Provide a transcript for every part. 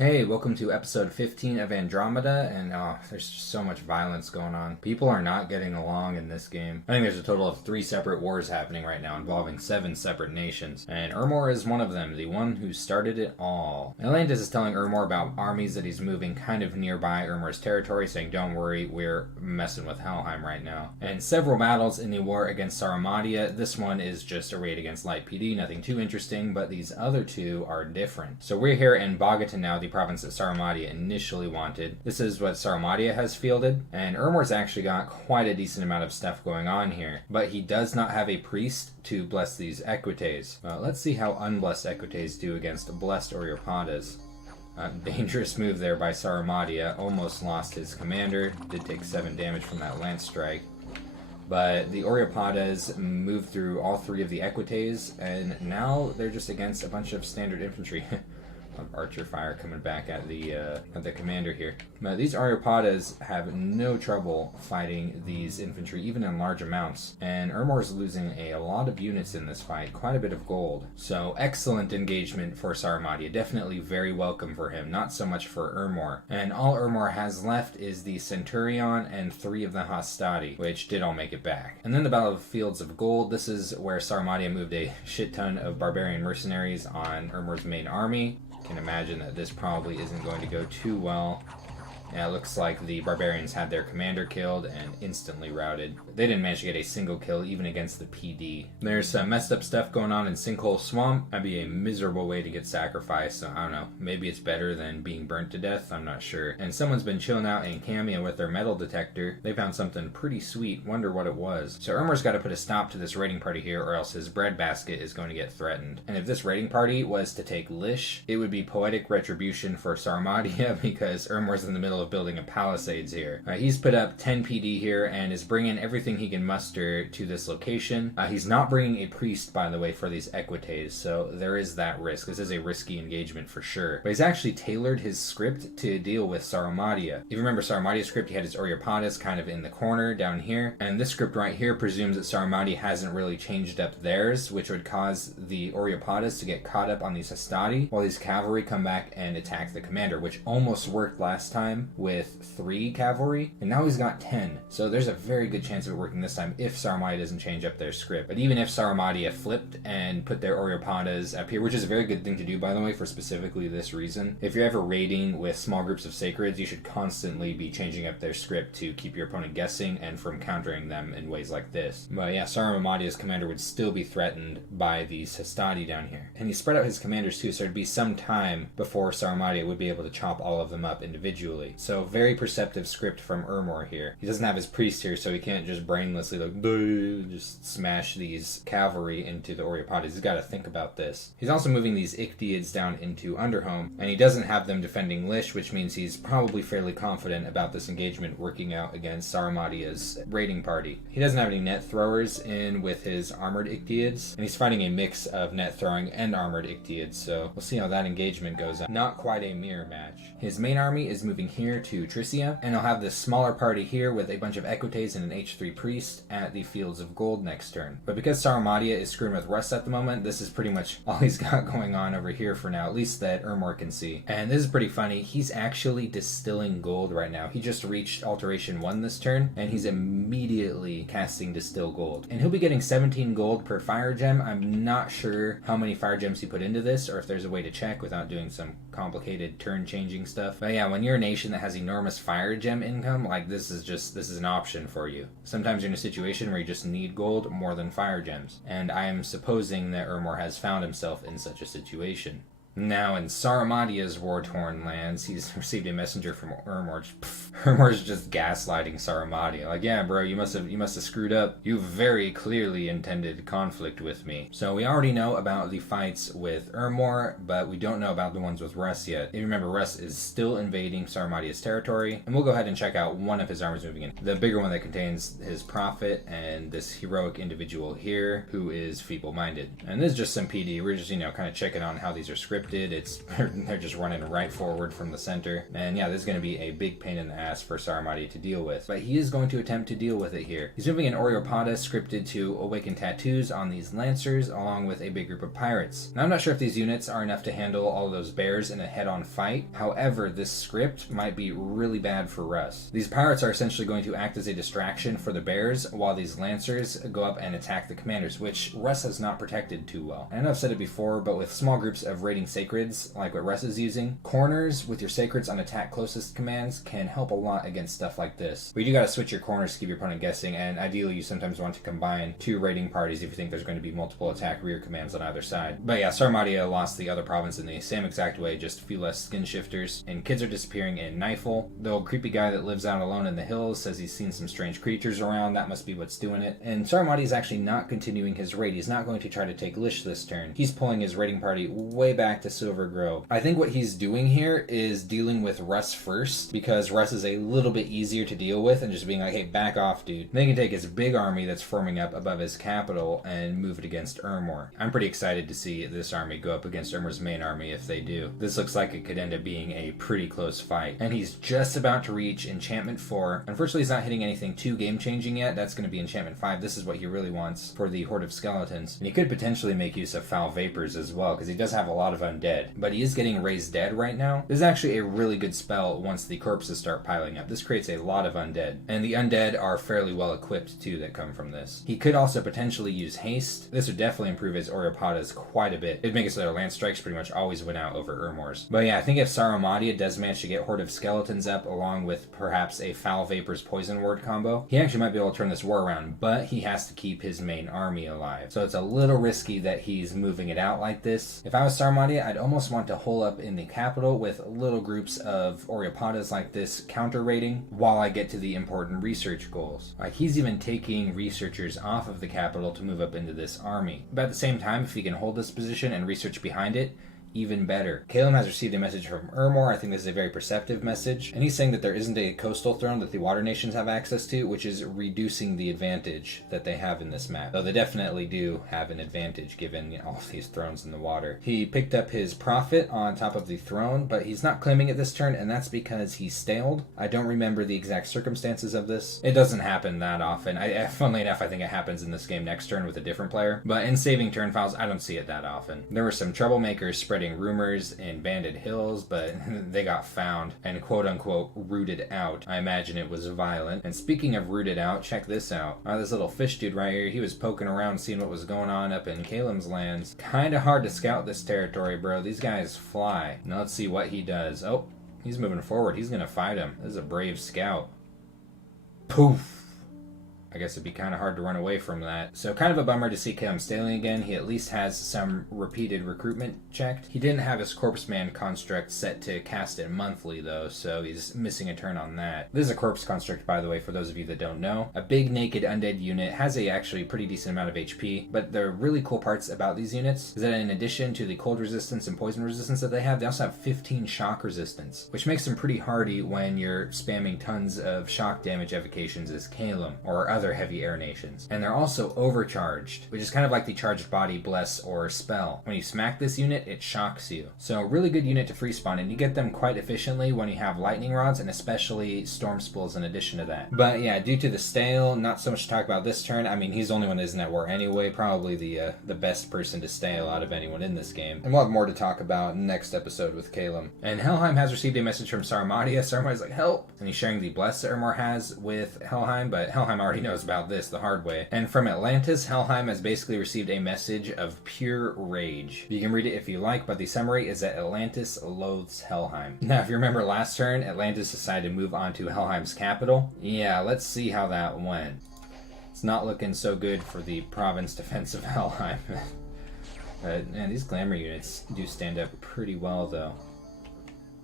Hey, welcome to episode 15 of Andromeda, and there's just so much violence going on. People are not getting along in this game. I think there's a total of 3 separate wars happening right now involving 7 separate nations, and Ermor is one of them, the one who started it all. Atlantis is telling Ermor about armies that he's moving kind of nearby Ermor's territory, saying, don't worry, we're messing with Helheim right now. And several battles in the war against Sarmatia. This one is just a raid against Light PD, nothing too interesting, but these other 2 are different. So we're here in Bogotan now, the province that Sarmatia initially wanted. This is what Sarmatia has fielded, and Ermor's actually got quite a decent amount of stuff going on here, but he does not have a priest to bless these equites. Let's see how unblessed equites do against blessed Oreopatas. Dangerous move there by Sarmatia, almost lost his commander, did take 7 damage from that lance strike. But the Oreopatas moved through all 3 of the equites, and now they're just against a bunch of standard infantry. Archer fire coming back at the commander here. But these Oreopatas have no trouble fighting these infantry, even in large amounts. And Ermor's losing a lot of units in this fight, quite a bit of gold. So excellent engagement for Sarmatia, definitely very welcome for him, not so much for Ermor. And all Ermor has left is the Centurion and 3 of the Hastati, which did all make it back. And then the Battle of the Fields of Gold. This is where Sarmatia moved a shit ton of barbarian mercenaries on Ermor's main army. Can imagine that this probably isn't going to go too well. Yeah, it looks like the barbarians had their commander killed and instantly routed. They didn't manage to get a single kill even against the PD. There's some messed up stuff going on in Sinkhole Swamp. That'd be a miserable way to get sacrificed, so I don't know. Maybe it's better than being burnt to death, I'm not sure. And someone's been chilling out in Camia with their metal detector. They found something pretty sweet, wonder what it was. So Ermor's got to put a stop to this raiding party here, or else his breadbasket is going to get threatened. And if this raiding party was to take Lish, it would be poetic retribution for Sarmatia because Ermor's in the middle of building a palisades here. He's put up 10 PD here and is bringing everything he can muster to this location. He's not bringing a priest, by the way, for these equites, so there is that risk. This is a risky engagement for sure. But he's actually tailored his script to deal with Sarmatia. If you remember Sarmatia's script, he had his Oreopatas kind of in the corner down here, and this script right here presumes that Sarmatia hasn't really changed up theirs, which would cause the Oreopatas to get caught up on these Hastati, while these cavalry come back and attack the commander, which almost worked last time with 3 cavalry, and now he's got 10. So there's a very good chance of it working this time if Sarmatia doesn't change up their script. But even if Sarmatia flipped and put their Oreopatas up here, which is a very good thing to do, by the way, for specifically this reason, if you're ever raiding with small groups of sacreds, you should constantly be changing up their script to keep your opponent guessing and from countering them in ways like this. But yeah, Sarmatia's commander would still be threatened by these Hastati down here. And he spread out his commanders too, so there'd be some time before Sarmatia would be able to chop all of them up individually. So very perceptive script from Ermor here. He doesn't have his priest here, so he can't just brainlessly just smash these cavalry into the Oreopatas. He's got to think about this. He's also moving these Ictiids down into Underhome, and he doesn't have them defending Lish, which means he's probably fairly confident about this engagement working out against Sarmatia's raiding party. He doesn't have any net throwers in with his armored Ictiids, and he's fighting a mix of net throwing and armored Ictiids, so we'll see how that engagement goes. Not quite a mirror match. His main army is moving here to Tricia, and I'll have this smaller party here with a bunch of equites and an H3 priest at the Fields of Gold next turn. But because Sarmatia is screwing with Rust at the moment, this is pretty much all he's got going on over here for now, at least that Ermor can see. And this is pretty funny. He's actually distilling gold right now. He just reached Alteration 1 this turn, and he's immediately casting Distill Gold. And he'll be getting 17 gold per fire gem. I'm not sure how many fire gems he put into this, or if there's a way to check without doing some complicated turn-changing stuff. But yeah, when you're a nation that has enormous fire gem income, like this is an option for you. Sometimes you're in a situation where you just need gold more than fire gems, and I am supposing that Ermor has found himself in such a situation. Now, in Sarmatia's war-torn lands, he's received a messenger from Ermor. Ermor's just gaslighting Sarmatia. Like, yeah, bro, you must have screwed up. You very clearly intended conflict with me. So we already know about the fights with Ermor, but we don't know about the ones with Russ yet. If you remember, Russ is still invading Sarmatia's territory, and we'll go ahead and check out one of his armies moving in. The bigger one that contains his prophet and this heroic individual here who is feeble-minded. And this is just some PD. We're just, kind of checking on how these are scripted. scripted. They're just running right forward from the center. And yeah, this is going to be a big pain in the ass for Saramati to deal with. But he is going to attempt to deal with it here. He's moving an Oreopada scripted to awaken tattoos on these Lancers, along with a big group of pirates. Now, I'm not sure if these units are enough to handle all of those bears in a head-on fight. However, this script might be really bad for Russ. These pirates are essentially going to act as a distraction for the bears, while these Lancers go up and attack the commanders, which Russ has not protected too well. I know I've said it before, but with small groups of raiding sacreds, like what Russ is using, corners with your sacreds on attack closest commands can help a lot against stuff like this. But you do gotta switch your corners to keep your opponent guessing, and ideally you sometimes want to combine two raiding parties if you think there's going to be multiple attack rear commands on either side. But yeah, Sarmatia lost the other province in the same exact way, just a few less skin shifters, and kids are disappearing in Nightfall. The old creepy guy that lives out alone in the hills says he's seen some strange creatures around. That must be what's doing it. And Sarmati is actually not continuing his raid. He's not going to try to take Lish this turn. He's pulling his raiding party way back to Silver Grove. I think what he's doing here is dealing with Russ first, because Russ is a little bit easier to deal with and just being like, hey, back off, dude. Then he can take his big army that's forming up above his capital and move it against Ermor. I'm pretty excited to see this army go up against Ermor's main army if they do. This looks like it could end up being a pretty close fight. And he's just about to reach Enchantment 4. Unfortunately, he's not hitting anything too game-changing yet. That's going to be Enchantment 5. This is what he really wants for the Horde of Skeletons. And he could potentially make use of Foul Vapors as well, because he does have a lot of undead. But he is getting Raised Dead right now. This is actually a really good spell once the corpses start piling up. This creates a lot of undead. And the undead are fairly well equipped too that come from this. He could also potentially use Haste. This would definitely improve his Oreopadas quite a bit. It'd make it so that Lance Strikes pretty much always win out over Ermor's. But yeah, I think if Saramatia does manage to get Horde of Skeletons up along with perhaps a Foul Vapors Poison Ward combo, he actually might be able to turn this war around, but he has to keep his main army alive. So it's a little risky that he's moving it out like this. If I was Saramatia, I'd almost want to hole up in the capital with little groups of Oreopadas like this counter raiding while I get to the important research goals. Like, he's even taking researchers off of the capital to move up into this army. But at the same time, if he can hold this position and research behind it, even better. Caleb has received a message from Ermor. I think this is a very perceptive message. And he's saying that there isn't a coastal throne that the water nations have access to, which is reducing the advantage that they have in this map. Though they definitely do have an advantage given all of these thrones in the water. He picked up his prophet on top of the throne, but he's not claiming it this turn, and that's because he staled. I don't remember the exact circumstances of this. It doesn't happen that often. Funnily enough, I think it happens in this game next turn with a different player. But in saving turn files, I don't see it that often. There were some troublemakers spreading rumors in Bandit Hills, but they got found and quote-unquote rooted out. I imagine it was violent. And speaking of rooted out, check this out. This little fish dude right here, he was poking around seeing what was going on up in Kalem's lands. Kinda hard to scout this territory, bro. These guys fly. Now let's see what he does. Oh, he's moving forward. He's gonna fight him. This is a brave scout. Poof. I guess it'd be kind of hard to run away from that. So kind of a bummer to see Calum Staling again. He at least has some repeated recruitment checked. He didn't have his Corpse Man construct set to cast it monthly though, so he's missing a turn on that. This is a Corpse construct, by the way, for those of you that don't know. A big naked undead unit has a actually pretty decent amount of HP, but the really cool parts about these units is that in addition to the cold resistance and poison resistance that they also have 15 shock resistance, which makes them pretty hardy when you're spamming tons of shock damage evocations as Calum or other heavy air nations. And they're also overcharged, which is kind of like the charged body, bless, or spell. When you smack this unit, it shocks you. So a really good unit to free spawn, and you get them quite efficiently when you have lightning rods and especially storm spools in addition to that. But yeah, due to the stale, not so much to talk about this turn. I mean, he's the only one that isn't at war anyway, probably the best person to stale out of anyone in this game. And we'll have more to talk about next episode with Calum. And Helheim has received a message from Sarmatia. Sarmatia's like, help! And he's sharing the bless that Ermor has with Helheim, but Helheim already knows about this the hard way. And from Atlantis, Helheim has basically received a message of pure rage. You can read it if you like, but the summary is that Atlantis loathes Helheim. Now, if you remember last turn, Atlantis decided to move on to Helheim's capital. Yeah, let's see how that went. It's not looking so good for the province defense of Helheim. Man, these glamour units do stand up pretty well, though.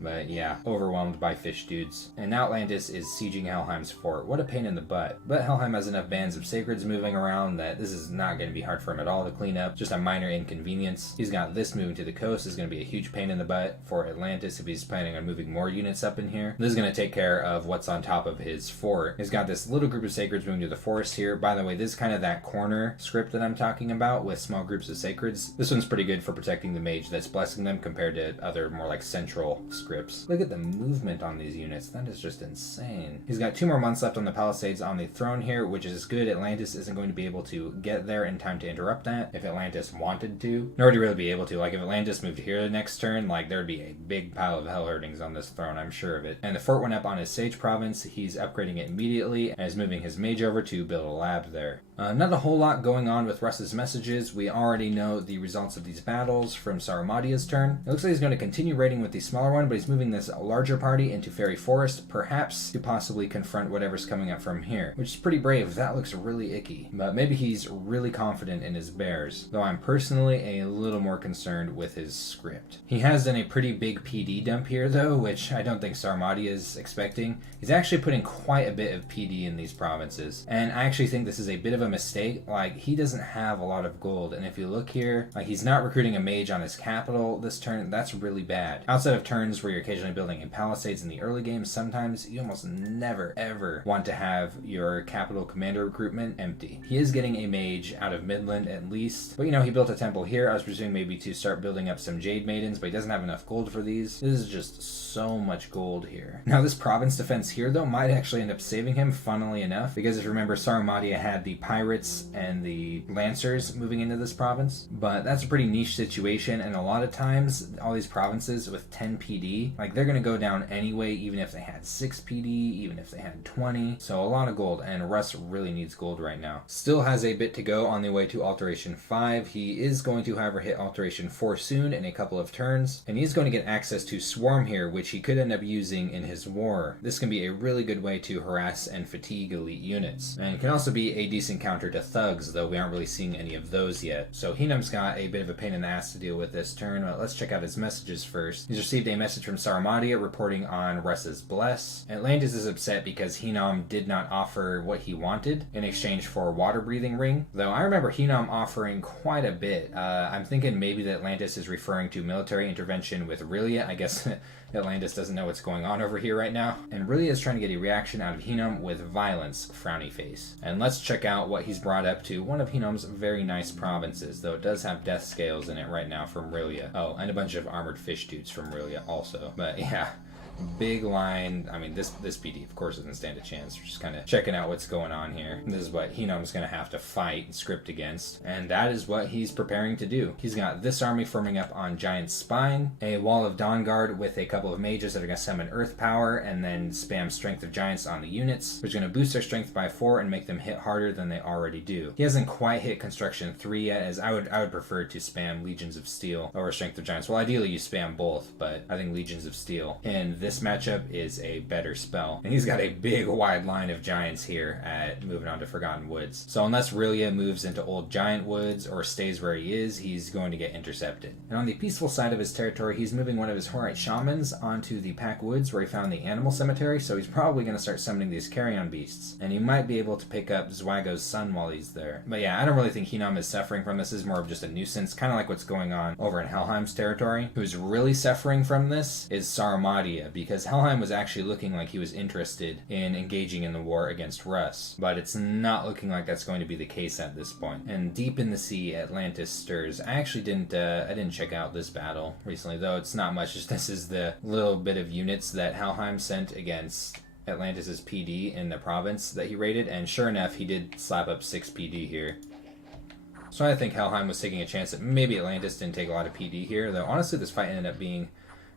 But yeah, overwhelmed by fish dudes. And now Atlantis is sieging Helheim's fort. What a pain in the butt. But Helheim has enough bands of sacreds moving around that this is not going to be hard for him at all to clean up. Just a minor inconvenience. He's got this moving to the coast is going to be a huge pain in the butt for Atlantis if he's planning on moving more units up in here. This is going to take care of what's on top of his fort. He's got this little group of sacreds moving to the forest here. By the way, this is kind of that corner script that I'm talking about with small groups of sacreds. This one's pretty good for protecting the mage that's blessing them compared to other more like central scripts. Look at the movement on these units. That is just insane. He's got 2 more months left on the Palisades on the throne here, which is good. Atlantis isn't going to be able to get there in time to interrupt that if Atlantis wanted to, nor would he really be able to. Like if Atlantis moved here the next turn, like there'd be a big pile of hell hurtings on this throne, I'm sure of it. And the fort went up on his Sage province. He's upgrading it immediately and is moving his mage over to build a lab there. Not a whole lot going on with Russ's messages. We already know the results of these battles from Saramatia's turn. It looks like he's going to continue raiding with the smaller one, but he's moving this larger party into Fairy Forest, perhaps to possibly confront whatever's coming up from here, which is pretty brave. That looks really icky. But maybe he's really confident in his bears, though I'm personally a little more concerned with his script. He has done a pretty big PD dump here, though, which I don't think Sarmatia is expecting. He's actually putting quite a bit of PD in these provinces, and I actually think this is a bit of a mistake. Like, he doesn't have a lot of gold, and if you look here, like, he's not recruiting a mage on his capital this turn. That's really bad. Outside of turns where you're occasionally building in Palisades in the early game, sometimes you almost never ever want to have your capital commander recruitment empty. He is getting a mage out of Midland at least, but you know, he built a temple here. I was presuming maybe to start building up some Jade Maidens, but he doesn't have enough gold for these. This is just so much gold here. Now this province defense here though might actually end up saving him, funnily enough, because if you remember, Sarmatia had the pirates and the lancers moving into this province, but that's a pretty niche situation, and a lot of times all these provinces with 10 PD, like they're gonna go down anyway, even if they had 6 PD, even if they had 20. So a lot of gold, and Russ really needs gold right now. Still has a bit to go on the way to Alteration 5. He is going to, however, hit Alteration 4 soon in a couple of turns, and he's going to get access to Swarm here, which he could end up using in his war. This can be a really good way to harass and fatigue elite units, and can also be a decent counter to thugs, though we aren't really seeing any of those yet. So Hinam's got a bit of a pain in the ass to deal with this turn. Let's check out his messages first. He's received a message from Sarmatia reporting on Russ's Bless. Atlantis is upset because Hinam did not offer what he wanted in exchange for Water Breathing Ring, though I remember Hinam offering quite a bit. I'm thinking maybe that Atlantis is referring to military intervention with Rilia. I guess Atlantis doesn't know what's going on over here right now. And Rilia is trying to get a reaction out of Hinam with violence, frowny face. And let's check out what he's brought up to one of Hinam's very nice provinces, though it does have death scales in it right now from Rilia. Oh, and a bunch of armored fish dudes from Rilia also. But yeah, big line. I mean, this PD, of course, doesn't stand a chance. We're just kind of checking out what's going on here. This is what Hinam's going to have to fight and script against, and that is what he's preparing to do. He's got this army forming up on Giant's Spine, a Wall of Dawn Guard with a couple of mages that are going to summon Earth Power, and then spam Strength of Giants on the units, which is going to boost their strength by 4 and make them hit harder than they already do. He hasn't quite hit Construction 3 yet, as I would prefer to spam Legions of Steel over Strength of Giants. Well, ideally you spam both, but I think Legions of Steel in this matchup is a better spell. And he's got a big wide line of giants here at moving on to Forgotten Woods. So unless Rilia moves into Old Giant Woods or stays where he is, he's going to get intercepted. And on the peaceful side of his territory, he's moving one of his Horite Shamans onto the Pack Woods where he found the Animal Cemetery, so he's probably going to start summoning these carrion beasts. And he might be able to pick up Zwago's son while he's there. But yeah, I don't really think Hinam is suffering from this. This is more of just a nuisance, kind of like what's going on over in Helheim's territory. Who's really suffering from this is Sarmatia, because Helheim was actually looking like he was interested in engaging in the war against Russ, but it's not looking like that's going to be the case at this point. And deep in the sea, Atlantis stirs. I actually didn't check out this battle recently, though it's not much. Just this is the little bit of units that Helheim sent against Atlantis's PD in the province that he raided, and sure enough, he did slap up 6 PD here. So I think Helheim was taking a chance that maybe Atlantis didn't take a lot of PD here, though honestly this fight ended up being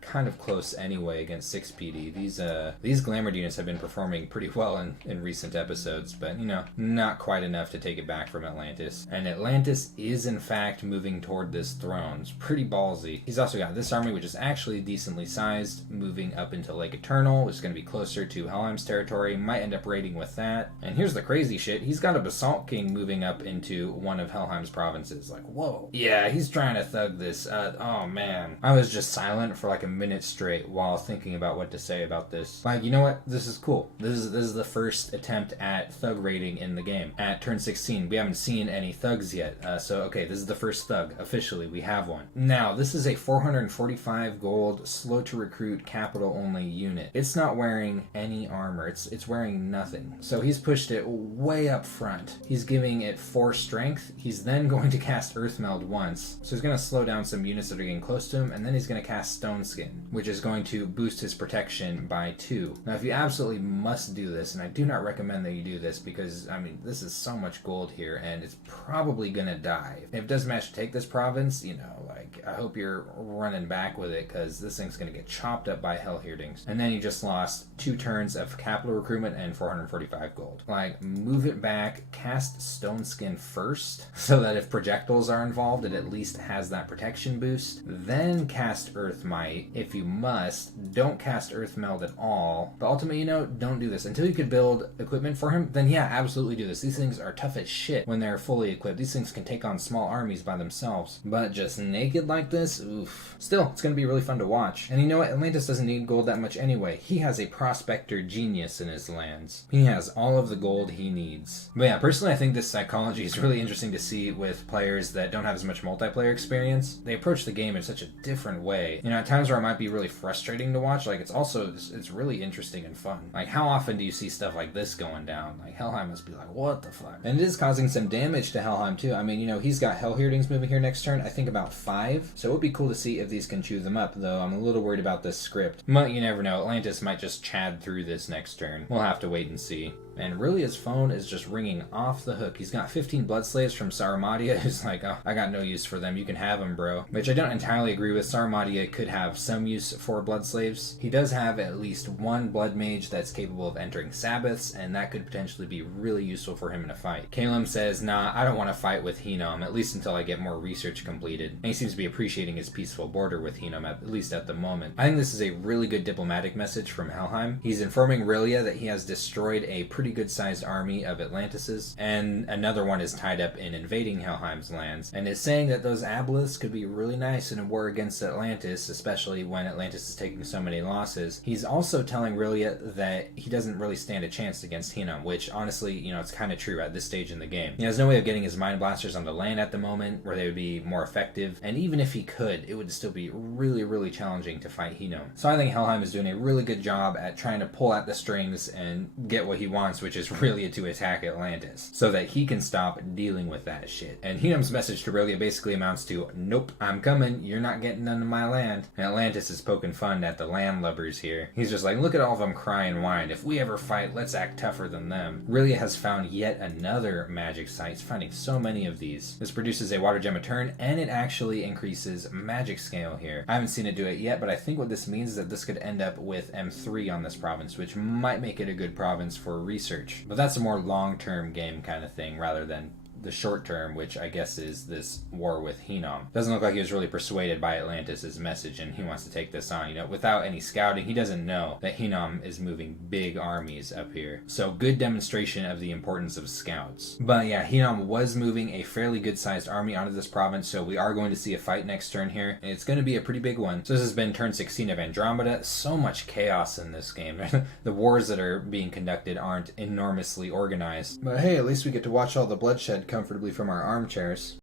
kind of close anyway against 6 PD. These Glamored units have been performing pretty well in recent episodes, but you know, not quite enough to take it back from Atlantis. And Atlantis is in fact moving toward this throne. It's pretty ballsy. He's also got this army, which is actually decently sized, moving up into Lake Eternal, which is going to be closer to Helheim's territory. Might end up raiding with that. And here's the crazy shit. He's got a Basalt King moving up into one of Helheim's provinces. Like, whoa. Yeah, he's trying to thug this. Oh man. I was just silent for like a a minute straight while thinking about what to say about this. Like, you know what? This is cool. This is the first attempt at thug raiding in the game. At turn 16, we haven't seen any thugs yet. So, okay, this is the first thug. Officially, we have one. Now, this is a 445 gold, slow to recruit, capital only unit. It's not wearing any armor. It's wearing nothing. So he's pushed it way up front. He's giving it 4 strength. He's then going to cast Earthmeld once. So he's going to slow down some units that are getting close to him, and then he's going to cast Stone Skin, which is going to boost his protection by 2. Now, if you absolutely must do this, and I do not recommend that you do this because, I mean, this is so much gold here, and it's probably going to die. If it does manage to take this province, you know, like, I hope you're running back with it because this thing's going to get chopped up by Hellheerdings. And then you just lost 2 turns of capital recruitment and 445 gold. Like, move it back, cast Stone Skin first, so that if projectiles are involved, it at least has that protection boost. Then cast Earth Might, if you must. Don't cast Earth Meld at all. But ultimately, you know, don't do this. Until you could build equipment for him, then yeah, absolutely do this. These things are tough as shit when they're fully equipped. These things can take on small armies by themselves. But just naked like this, oof. Still, it's going to be really fun to watch. And you know what? Atlantis doesn't need gold that much anyway. He has a prospector genius in his lands. He has all of the gold he needs. But yeah, personally, I think this psychology is really interesting to see with players that don't have as much multiplayer experience. They approach the game in such a different way. You know, at times where it might be really frustrating to watch, like, it's really interesting and fun. Like, how often do you see stuff like this going down? Like, Helheim must be like, what the fuck? And it is causing some damage to Helheim too. I mean, you know, he's got Hellheerdings moving here next turn, I think about 5. So it would be cool to see if these can chew them up, though I'm a little worried about this script. But you never know, Atlantis might just chad through this next turn. We'll have to wait and see. And really, his phone is just ringing off the hook. He's got 15 blood slaves from Sarmatia. He's like, oh, I got no use for them. You can have them, bro. Which I don't entirely agree with. Sarmatia could have some use for blood slaves. He does have at least 1 blood mage that's capable of entering Sabbaths, and that could potentially be really useful for him in a fight. Calum says, nah, I don't want to fight with Hinnom, at least until I get more research completed. And he seems to be appreciating his peaceful border with Hinnom, at least at the moment. I think this is a really good diplomatic message from Helheim. He's informing Rilia that he has destroyed a pretty good-sized army of Atlantises, and another one is tied up in invading Helheim's lands, and is saying that those aboleths could be really nice in a war against Atlantis, especially when Atlantis is taking so many losses. He's also telling Rilia that he doesn't really stand a chance against Hinnom, which honestly, you know, it's kind of true at this stage in the game. He has no way of getting his Mind Blasters onto land at the moment, where they would be more effective, and even if he could, it would still be really, really challenging to fight Hinnom. So I think Helheim is doing a really good job at trying to pull at the strings and get what he wants, which is really to attack Atlantis, so that he can stop dealing with that shit. And Hinnom's message to Rilia basically amounts to, nope, I'm coming, you're not getting none of my land. And Atlantis is poking fun at the landlubbers here. He's just like, look at all of them cry and whine. If we ever fight, let's act tougher than them. Rilia has found yet another magic site. He's finding so many of these. This produces a water gem a turn, and it actually increases magic scale here. I haven't seen it do it yet, but I think what this means is that this could end up with M3 on this province, which might make it a good province for research. But that's a more long-term game kind of thing rather than the short term, which I guess is this war with Hinnom. Doesn't look like he was really persuaded by Atlantis' message and he wants to take this on. You know, without any scouting, he doesn't know that Hinnom is moving big armies up here. So good demonstration of the importance of scouts. But yeah, Hinnom was moving a fairly good sized army onto this province, so we are going to see a fight next turn here, and it's going to be a pretty big one. So this has been turn 16 of Andromeda. So much chaos in this game. The wars that are being conducted aren't enormously organized. But hey, at least we get to watch all the bloodshed comfortably from our armchairs.